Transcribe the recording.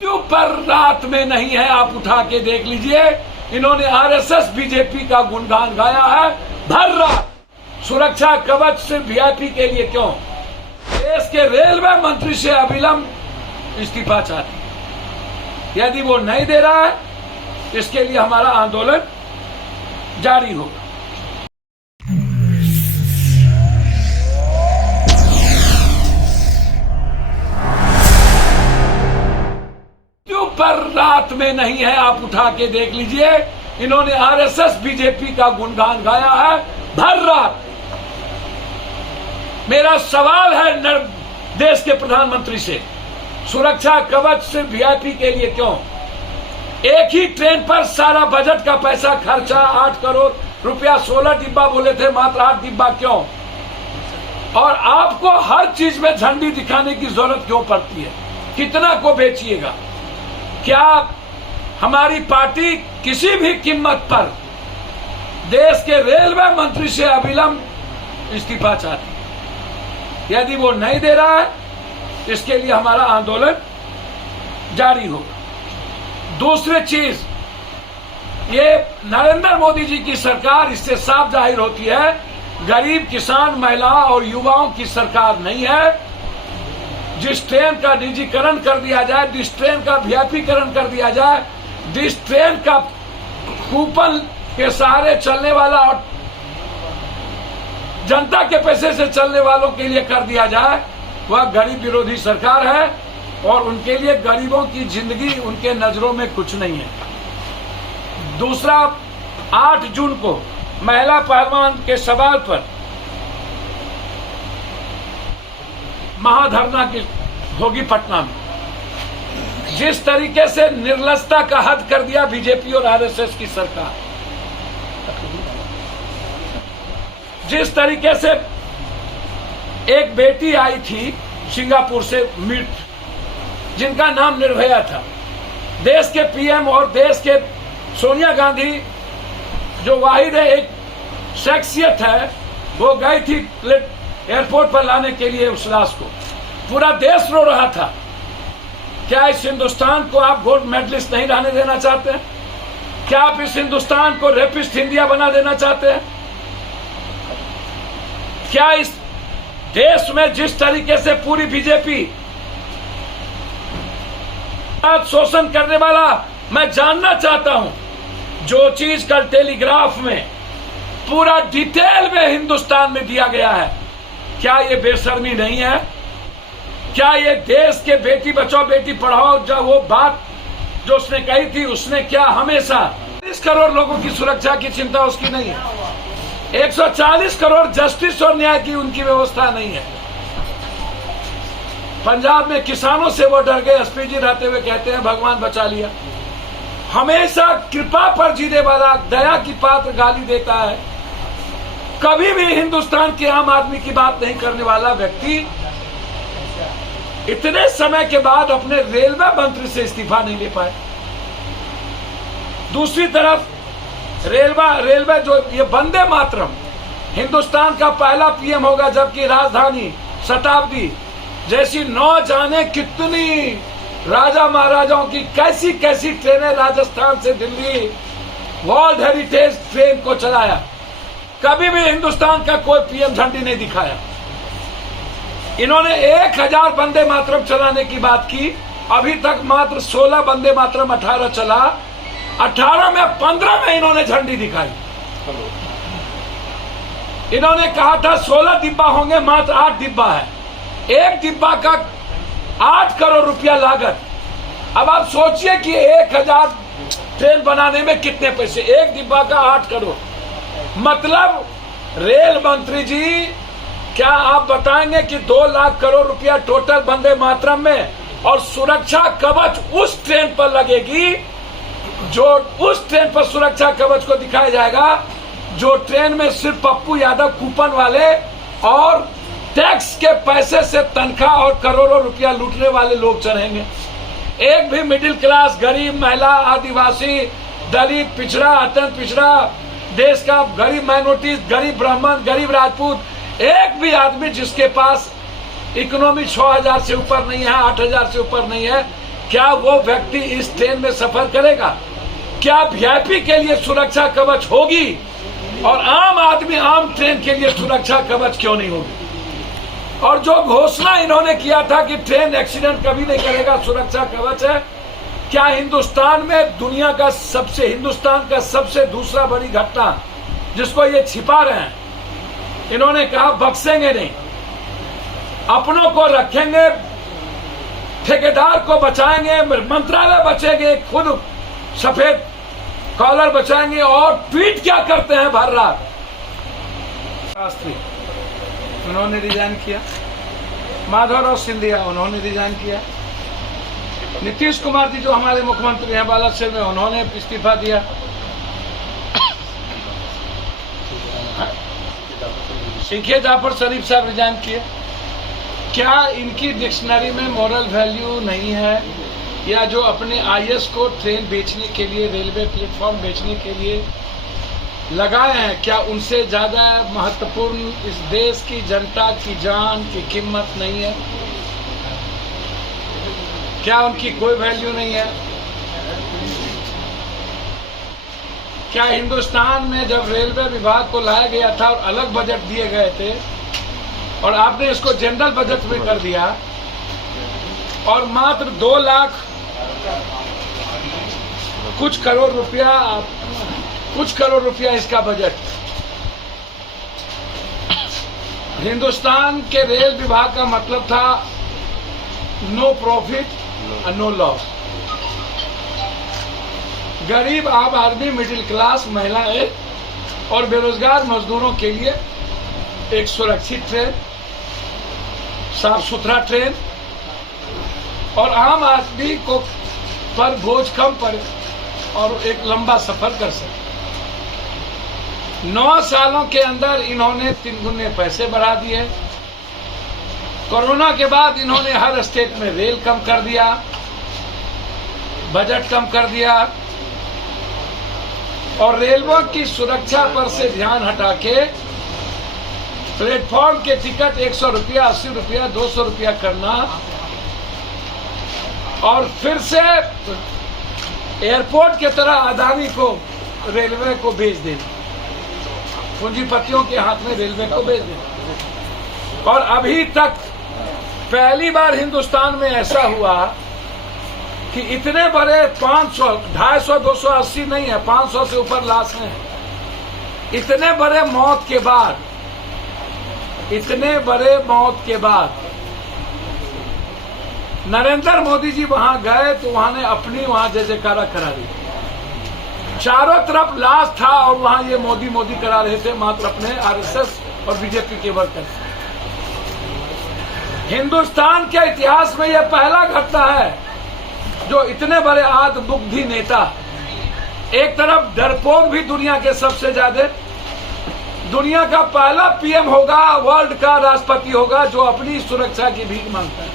पर रात में नहीं है, आप उठा के देख लीजिए। इन्होंने आरएसएस बीजेपी का गुणगान गाया है भर रात। सुरक्षा कवच सिर्फ वीआईपी के लिए क्यों? देश के रेलवे मंत्री से अविलंब इस्तीफा चाहती। यदि वो नहीं दे रहा है, इसके लिए हमारा आंदोलन जारी होगा। पर रात में नहीं है, आप उठा के देख लीजिए। इन्होंने आरएसएस बीजेपी का गुणगान गाया है भर रात। मेरा सवाल है देश के प्रधानमंत्री से, सुरक्षा कवच सिर्फ वीआईपी के लिए क्यों? एक ही ट्रेन पर सारा बजट का पैसा खर्चा 8 करोड़ रुपया, 16 डिब्बा बोले थे, मात्र 8 डिब्बा क्यों? और आपको हर चीज में झंडी दिखाने की जरूरत क्यों पड़ती है? कितना को बेचिएगा? क्या हमारी पार्टी किसी भी कीमत पर देश के रेलवे मंत्री से अविलंब इस्तीफा चाहती? यदि वो नहीं दे रहा है, इसके लिए हमारा आंदोलन जारी होगा। दूसरी चीज, ये नरेंद्र मोदी जी की सरकार, इससे साफ जाहिर होती है गरीब, किसान, महिलाओं और युवाओं की सरकार नहीं है। जिस ट्रेन का निजीकरण कर दिया जाए, जिस ट्रेन का वीआईपीकरण कर दिया जाए, जिस ट्रेन का कूपन के सहारे चलने वाला और जनता के पैसे से चलने वालों के लिए कर दिया जाए, वह गरीब विरोधी सरकार है और उनके लिए गरीबों की जिंदगी उनके नजरों में कुछ नहीं है। दूसरा, 8 जून को महिला पहलवान के सवाल पर महाधरना की होगी पटना में। जिस तरीके से निर्लजता का हद कर दिया बीजेपी और आरएसएस की सरकार, जिस तरीके से एक बेटी आई थी सिंगापुर से मृत, जिनका नाम निर्भया था, देश के पीएम और देश के सोनिया गांधी जो वाहिद एक शख्सियत है, वो गई थी एयरपोर्ट पर लाने के लिए उस लाश को। पूरा देश रो रहा था। क्या इस हिंदुस्तान को आप गोल्ड मेडलिस्ट नहीं रहने देना चाहते हैं? क्या आप इस हिंदुस्तान को रेपिस्ट इंडिया बना देना चाहते हैं? क्या इस देश में जिस तरीके से पूरी बीजेपी शोषण करने वाला, मैं जानना चाहता हूं, जो चीज कल टेलीग्राफ में पूरा डिटेल में हिंदुस्तान में दिया गया है, क्या ये बेशर्मी नहीं है? क्या ये देश के बेटी बचाओ बेटी पढ़ाओ जो वो बात जो उसने कही थी, उसने क्या हमेशा 40 करोड़ लोगों की सुरक्षा की चिंता उसकी नहीं है? 140 करोड़ जस्टिस और न्याय की उनकी व्यवस्था नहीं है। पंजाब में किसानों से वो डर गए, एसपी जी रहते हुए कहते हैं भगवान बचा लिया। हमेशा कृपा पर जीने वाला, दया की पात्र गाली देता है, कभी भी हिंदुस्तान के आम आदमी की बात नहीं करने वाला व्यक्ति इतने समय के बाद अपने रेलवे मंत्री से इस्तीफा नहीं ले पाए। दूसरी तरफ रेलवे जो ये वंदे मातरम, हिंदुस्तान का पहला पीएम होगा, जबकि राजधानी शताब्दी जैसी न जाने कितनी राजा महाराजाओं की कैसी कैसी ट्रेनें राजस्थान से दिल्ली वर्ल्ड हेरिटेज ट्रेन को चलाया, कभी भी हिंदुस्तान का कोई पीएम झंडी नहीं दिखाया। इन्होंने 1000 वंदे मातरम चलाने की बात की, अभी तक मात्र 16 वंदे मातरम 18 चला। 18 में 15 में इन्होंने झंडी दिखाई। इन्होंने कहा था 16 डिब्बा होंगे, मात्र 8 डिब्बा है। एक डिब्बा का 8 करोड़ रुपया लागत। अब आप सोचिए कि 1000 ट्रेन बनाने में कितने पैसे, एक डिब्बा का 8 करोड़। मतलब रेल मंत्री जी, क्या आप बताएंगे कि 2 लाख करोड़ रुपया टोटल वंदे मातरम में, और सुरक्षा कवच उस ट्रेन पर लगेगी, जो उस ट्रेन पर सुरक्षा कवच को दिखाया जाएगा जो ट्रेन में सिर्फ पप्पू यादव कूपन वाले और टैक्स के पैसे से तनख्वाह और करोड़ों रुपया लूटने वाले लोग चढ़ेंगे। एक भी मिडिल क्लास, गरीब, महिला, आदिवासी, दलित, पिछड़ा, अत्यंत पिछड़ा, देश का गरीब माइनॉरिटीज, गरीब ब्राह्मण, गरीब राजपूत, एक भी आदमी जिसके पास इकोनॉमी 6000 से ऊपर नहीं है, 8000 से ऊपर नहीं है, क्या वो व्यक्ति इस ट्रेन में सफर करेगा? क्या वीआईपी के लिए सुरक्षा कवच होगी और आम आदमी आम ट्रेन के लिए सुरक्षा कवच क्यों नहीं होगी? और जो घोषणा इन्होंने किया था कि ट्रेन एक्सीडेंट कभी नहीं करेगा, सुरक्षा कवच है, क्या हिंदुस्तान में हिंदुस्तान का सबसे दूसरा बड़ी घटना जिसको ये छिपा रहे हैं, इन्होंने कहा बख्शेंगे नहीं, अपनों को रखेंगे, ठेकेदार को बचाएंगे, मंत्रालय बचेंगे, खुद सफेद कॉलर बचाएंगे। और ट्वीट क्या करते हैं भर रात? शास्त्री उन्होंने रिजाइन किया, माधवराव सिंधिया उन्होंने रिजाइन किया, नीतीश कुमार जी जो हमारे मुख्यमंत्री हैं बालासिर में, उन्होंने इस्तीफा दिया, सीखे जाफर शरीफ साहब रिजाइन किए। क्या इनकी डिक्शनरी में मॉरल वैल्यू नहीं है? या जो अपने आईएएस को ट्रेन बेचने के लिए, रेलवे प्लेटफॉर्म बेचने के लिए लगाए हैं, क्या उनसे ज्यादा महत्वपूर्ण इस देश की जनता की जान की कीमत नहीं है? क्या उनकी कोई वैल्यू नहीं है? क्या हिंदुस्तान में जब रेलवे विभाग को लाया गया था और अलग बजट दिए गए थे और आपने इसको जनरल बजट में कर दिया और मात्र 2 लाख कुछ करोड़ रुपया इसका बजट, हिंदुस्तान के रेल विभाग का मतलब था नो प्रॉफिट और नो लॉस। गरीब आम आदमी, मिडिल क्लास महिलाएं और बेरोजगार मजदूरों के लिए एक सुरक्षित ट्रेन, साफ सुथरा ट्रेन और आम आदमी को पर बोझ कम पड़े और एक लंबा सफर कर सके। 9 सालों के अंदर इन्होंने 3 गुने पैसे बढ़ा दिए। कोरोना के बाद इन्होंने हर स्टेट में रेल कम कर दिया, बजट कम कर दिया और रेलवे की सुरक्षा पर से ध्यान हटा के प्लेटफॉर्म के टिकट 100 रुपया, 80 रुपया, 200 रुपया करना और फिर से एयरपोर्ट के तरह अदानी को रेलवे को भेज देना, पूंजीपतियों के हाथ में रेलवे को भेज देना। और अभी तक पहली बार हिंदुस्तान में ऐसा हुआ कि इतने बड़े 500, 250, 280 नहीं है, 500 से ऊपर लाश हैं। इतने बड़े मौत के बाद नरेंद्र मोदी जी वहां गए तो वहां जय जयकारा करा दी। चारों तरफ लाश था और वहां ये मोदी करा रहे थे, मात्र अपने आरएसएस और बीजेपी के वर्कर। हिंदुस्तान के इतिहास में यह पहला घटना है जो इतने बड़े आत्मबुद्धि नेता, एक तरफ डरपोक भी दुनिया के सबसे ज्यादा, दुनिया का पहला पीएम होगा, वर्ल्ड का राष्ट्रपति होगा जो अपनी सुरक्षा की भीख मांगता है।